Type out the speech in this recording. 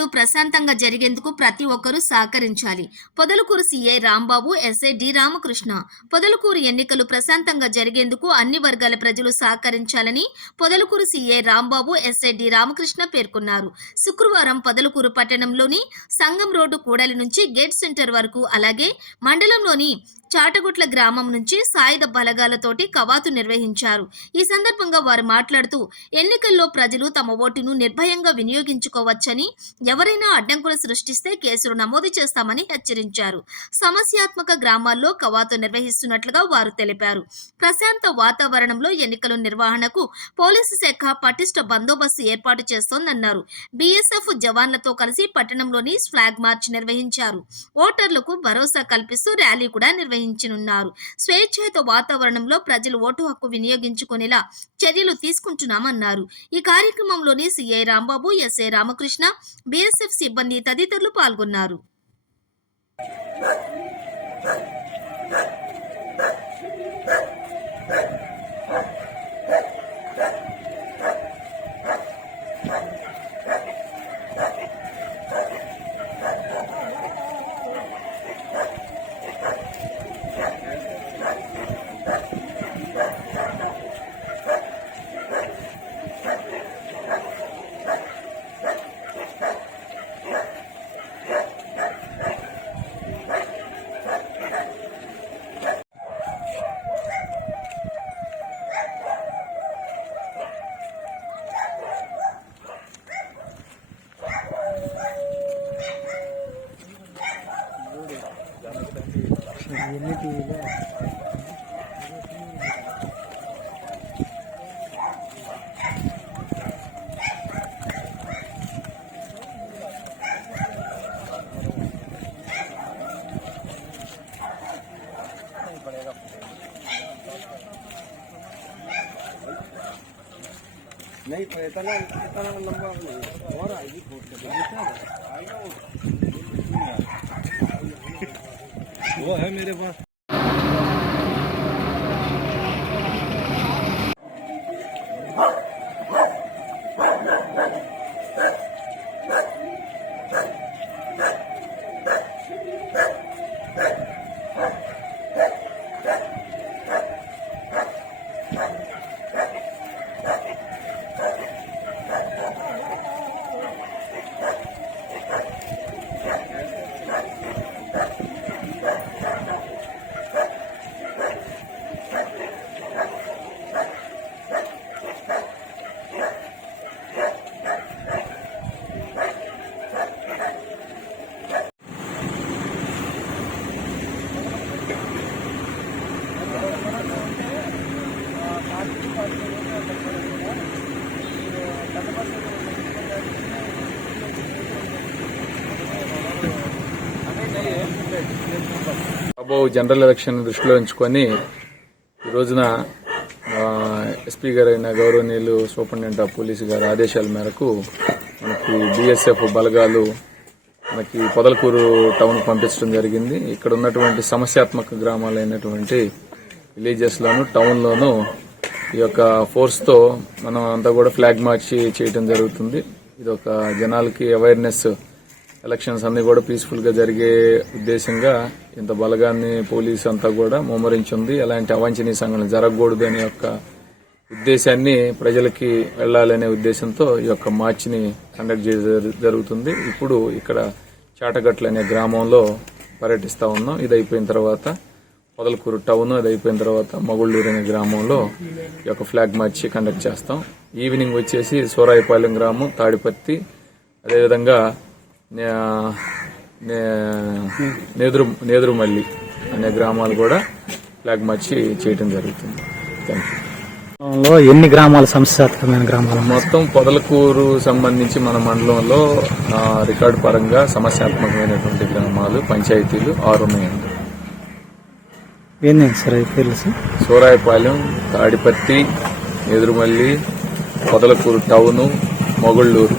ఎన్నికలు ప్రశాంతంగా జరిగేందుకు ప్రతి ఒక్కరూ సహకరించాలి. Podalakuru CI Rambabu, SI D Ramakrishna. Podalakuru ఎన్నికలు ప్రశాంతంగా జరిగేందుకు అన్ని వర్గాల ప్రజలు సహకరించాలని Podalakuru CI Rambabu, SI D Ramakrishna పేర్కొన్నారు. శుక్రవారం పొదలకూరు పట్టణంలోని సంగం రోడ్డు కూడలి నుంచి గేట్ సెంటర్ వరకు, అలాగే మండలంలోని చాటగుట్ల గ్రామం నుంచి సాయుధ బలగాలతోటి కవాతు నిర్వహించారు. ఈ సందర్భంగా వారు మాట్లాడుతూ ఎన్నికల్లో ప్రజలు తమ ఓటును నిర్భయంగా వినియోగించుకోవచ్చని, ఎవరైనా అడ్డంకులు సృష్టిస్తే కేసులు నమోదు చేస్తామని హెచ్చరించారు. సమస్యాత్మక గ్రామాల్లో కవాతు నిర్వహిస్తున్నట్లుగా వారు తెలిపారు. ప్రశాంత వాతావరణంలో ఎన్నికల నిర్వహణకు పోలీసు శాఖ పటిష్ట బందోబస్తు ఏర్పాటు చేస్తోందన్నారు. బీఎస్ఎఫ్ జవాన్లతో కలిసి పట్టణంలోని ఫ్లాగ్ మార్చ్ నిర్వహించారు. ఓటర్లకు భరోసా కల్పిస్తూ ర్యాలీ కూడా నిర్వహించారు. స్వేచ్ఛాయుత వాతావరణంలో ప్రజలు ఓటు హక్కు వినియోగించుకునేలా చర్యలు తీసుకుంటున్నామన్నారు. ఈ కార్యక్రమంలోని CI Rambabu, SI Ramakrishna, BSF సిబ్బంది తదితరులు పాల్గొన్నారు. नहीं इतना लंबा और आएगी वो है मेरे पास। జనరల్ ఎలక్షన్ దృష్టిలో ఉంచుకొని ఈ రోజున ఎస్పీ గారైన గౌరవనీయులు సూపరింటెండెంట్ ఆఫ్ పోలీసు గారి ఆదేశాల మేరకు మనకి బీఎస్ఎఫ్ బలగాలు మనకి పొదలకూరు టౌన్ పంపించడం జరిగింది. ఇక్కడ ఉన్నటువంటి సమస్యాత్మక గ్రామాలైనటువంటి విలేజెస్ లోను, టౌన్ లోను ఈ యొక్క ఫోర్స్ తో మనం అంతా కూడా ఫ్లాగ్ మార్చ్ చేయడం జరుగుతుంది. ఇది ఒక జనాలకి అవేర్నెస్, ఎలక్షన్స్ అన్ని కూడా పీస్ఫుల్ గా జరిగే ఉద్దేశంగా ఇంత బలగాన్ని పోలీసు అంతా కూడా ముమ్మరించింది. ఎలాంటి అవాంఛనీయ సంఘటనలు జరగకూడదు అనే యొక్క ఉద్దేశాన్ని ప్రజలకి వెళ్లాలనే ఉద్దేశంతో ఈ యొక్క మార్చ్ ని కండక్ట్ జరుగుతుంది. ఇప్పుడు ఇక్కడ చాటగట్ల అనే గ్రామంలో పర్యటిస్తా ఉన్నాం. ఇది అయిపోయిన తర్వాత పొదలకూరు టౌన్, అది అయిపోయిన తర్వాత మగుళ్ళూరు అనే గ్రామంలో ఈ యొక్క ఫ్లాగ్ మార్చ్ కండక్ట్ చేస్తాం. ఈవినింగ్ వచ్చేసి సూరాయిపాలెం గ్రామం, తాడిపత్తి, అదేవిధంగా నేదురుమల్లి అనే గ్రామాలు కూడా ఫ్లాగ్ మార్చ్ చేయడం జరుగుతుంది. ఎన్ని గ్రామాలు సమస్యాత్మకమైన గ్రామాలు? మొత్తం పొదలకూరు సంబంధించి మన మండలంలో రికార్డు పరంగా సమస్యాత్మకమైనటువంటి గ్రామాలు, పంచాయతీలు 6 ఉన్నాయండి. ఏంటి సార్ పేర్లు? సూరాయిపాలెం, తాడిపత్తి, నేదురుమల్లి, పొదలకూరు టౌను, మొగుళ్ళూరు.